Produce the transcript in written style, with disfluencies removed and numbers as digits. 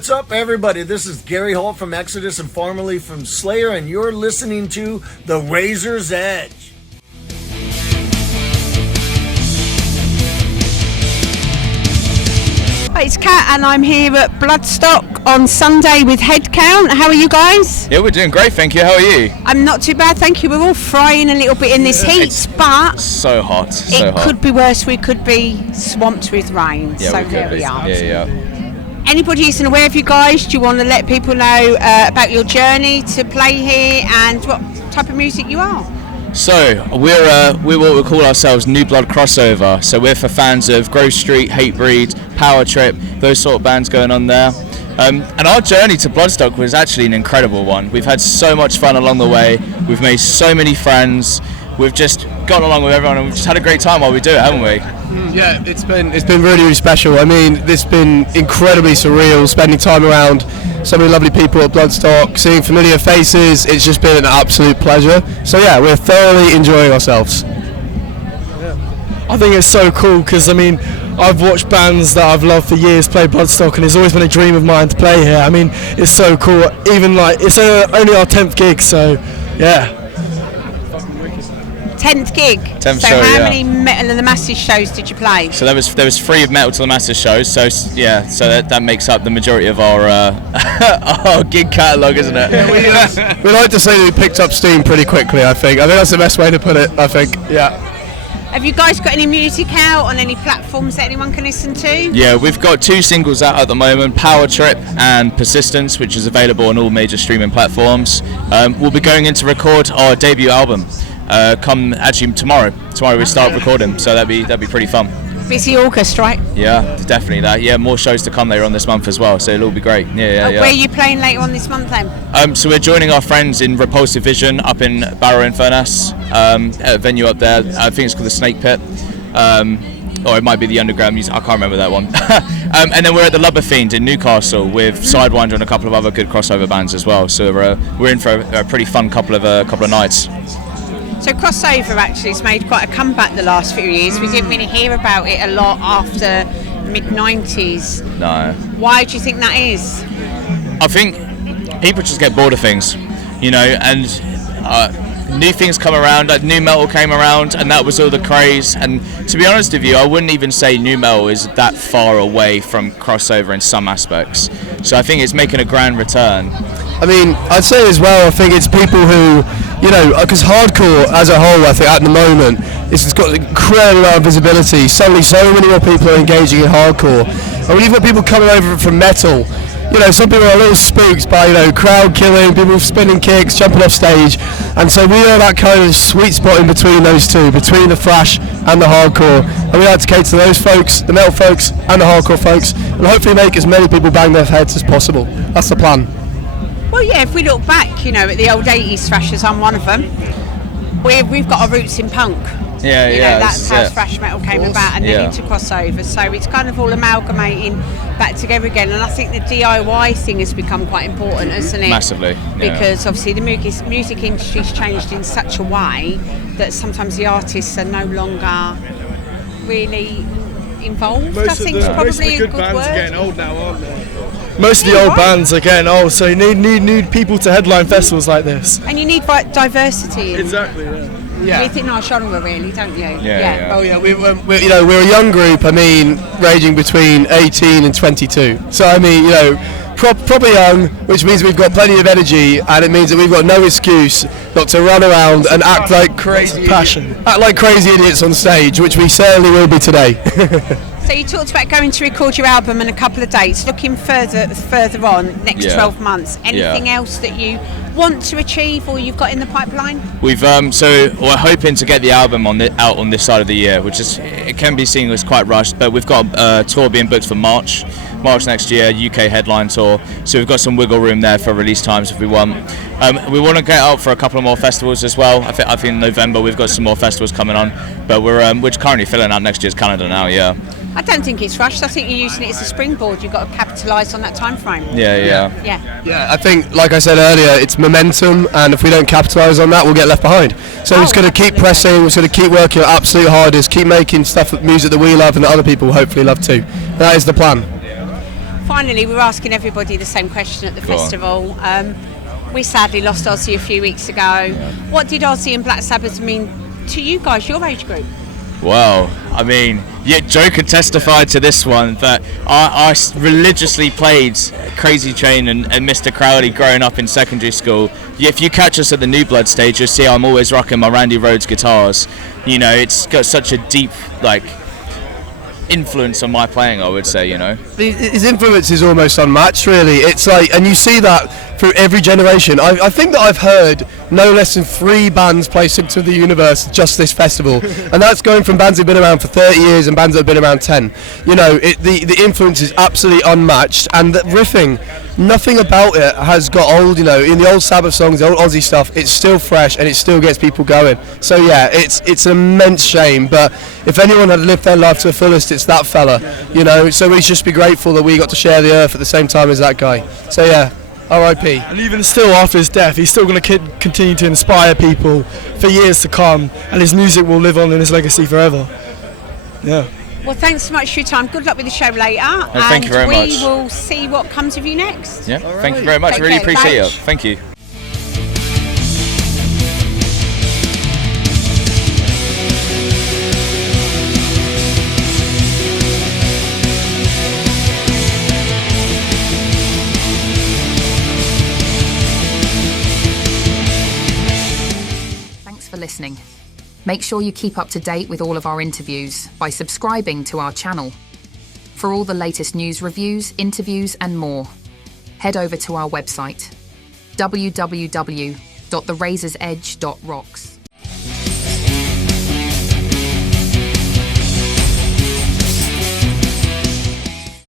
what's up, everybody? This is Gary Holt from Exodus and formerly from Slayer, and you're listening to The Razor's Edge. Hi, it's Kat, and I'm here at Bloodstock on Sunday with Headcount. How are you guys? Yeah, we're doing great, thank you. How are you? I'm not too bad, thank you. We're all frying a little bit in this heat, but so hot. It could be worse. We could be swamped with rain. Yeah, so there we are. Yeah. Anybody isn't aware of you guys? Do you want to let people know about your journey to play here and what type of music you are? So we're what we call ourselves New Blood Crossover. So we're for fans of Grove Street, Hatebreed, Power Trip, those sort of bands going on there. And our journey to Bloodstock was actually an incredible one. We've had so much fun along the way. We've made so many friends. We've just gotten along with everyone, and we've just had a great time while we do it, haven't we? Yeah, it's been really, really special. I mean, it's been incredibly surreal spending time around so many lovely people at Bloodstock, seeing familiar faces. It's just been an absolute pleasure. So yeah, we're thoroughly enjoying ourselves. I think it's so cool because, I mean, I've watched bands that I've loved for years play Bloodstock, and it's always been a dream of mine to play here. I mean, it's so cool. Even like, it's only our 10th gig, so yeah. 10th gig. 10th so show, how yeah. many Metal of the Masses shows did you play? So there was 3 of Metal to the Masses shows. So yeah, so that makes up the majority of our our gig catalogue, isn't it? Yeah, we like to say that we picked up steam pretty quickly. I think that's the best way to put it. I think. Yeah. Have you guys got any music out on any platforms that anyone can listen to? Yeah, we've got 2 singles out at the moment, Power Trip and Persistence, which is available on all major streaming platforms. We'll be going in to record our debut album. Come actually tomorrow. Tomorrow we start recording, so that'd be pretty fun. Busy August, right? Yeah, definitely that. Yeah, more shows to come later on this month as well, so it'll all be great. Yeah. Where are you playing later on this month then? So we're joining our friends in Repulsive Vision up in Barrow-in-Furness, at a venue up there. I think it's called the Snake Pit. Or it might be the Underground Music. I can't remember that one. And then we're at the Lubber Fiend in Newcastle with Sidewinder and a couple of other good crossover bands as well. So we're in for a pretty fun couple of nights. So crossover actually has made quite a comeback the last few years. We didn't really hear about it a lot after mid-90s. No. Why do you think that is? I think people just get bored of things, and new things come around, like new metal came around, and that was all the craze. And to be honest with you, I wouldn't even say new metal is that far away from crossover in some aspects. So I think it's making a grand return. I mean, I'd say as well, I think it's people who, because hardcore as a whole, I think at the moment, it's got an incredible amount of visibility. Suddenly so many more people are engaging in hardcore. And when you've got people coming over from metal, some people are a little spooked by, crowd killing, people spinning kicks, jumping off stage. And so we are that kind of sweet spot in between those two, between the thrash and the hardcore. And we like to cater to those folks, the metal folks and the hardcore folks, and hopefully make as many people bang their heads as possible. That's the plan. Well, yeah, if we look back, at the old 80s thrashers, I'm one of them. We've got our roots in punk. That's how thrash metal came about, and then into crossover. So it's kind of all amalgamating back together again. And I think the DIY thing has become quite important, hasn't it? Massively. Because obviously the music industry's changed in such a way that sometimes the artists are no longer really involved. I think it's probably a good bands word. are getting old now, aren't they? Most of the old bands are getting old, so you need people to headline festivals like this. And you need diversity. Exactly. Yeah. Within our genre, really, don't you? Yeah. Oh yeah, we're a young group. I mean, ranging between 18 and 22. So I mean, proper young, which means we've got plenty of energy, and it means that we've got no excuse not to run around and act like crazy idiots on stage, which we certainly will be today. So you talked about going to record your album and a couple of dates. Looking further on, next 12 months. Anything else that you want to achieve or you've got in the pipeline? We've so we're hoping to get the album out on this side of the year, which is it can be seen as quite rushed, but we've got a tour being booked for March next year, UK headline tour. So we've got some wiggle room there for release times if we want. We want to get out for a couple of more festivals as well. I think in November we've got some more festivals coming on, but we're currently filling out next year's calendar now. Yeah. I don't think it's rushed. I think you're using it as a springboard. You've got to capitalise on that time frame. Yeah. I think, like I said earlier, it's momentum, and if we don't capitalise on that, we'll get left behind. So we're just going to keep pressing, we're just going to keep working our absolute hardest, keep making music that we love and that other people will hopefully love too. That is the plan. finally, we're asking everybody the same question at the festival. We sadly lost Ozzy a few weeks ago. Yeah. What did Ozzy and Black Sabbath mean to you guys, your age group? Well, I mean, Joe could testify to this one, that I religiously played Crazy Train and Mr. Crowley growing up in secondary school. If you catch us at the New Blood stage, you'll see I'm always rocking my Randy Rhoads guitars. You know, it's got such a deep, like, influence on my playing, I would say, you know. His influence is almost unmatched, really. It's like, and you see that through every generation. I think that I've heard no less than 3 bands play Symptoms of the Universe just this festival, and that's going from bands that have been around for 30 years and bands that have been around 10. You know, the influence is absolutely unmatched, and the riffing, nothing about it has got old. You know, in the old Sabbath songs, the old Ozzy stuff, it's still fresh and it still gets people going. So yeah, it's an immense shame, but if anyone had lived their life to the fullest, it's that fella. You know, so we should just be grateful that we got to share the earth at the same time as that guy. So yeah, R.I.P. And even still after his death, he's still going to continue to inspire people for years to come, and his music will live on in his legacy forever. Yeah. Well, thanks so much for your time. Good luck with the show later. Thank you very much. We will see what comes of you next. Yeah, thank you very much. Really appreciate it. Thank you. For listening. Make sure you keep up to date with all of our interviews by subscribing to our channel. For all the latest news, reviews, interviews and more, head over to our website www.therazorsedge.rocks.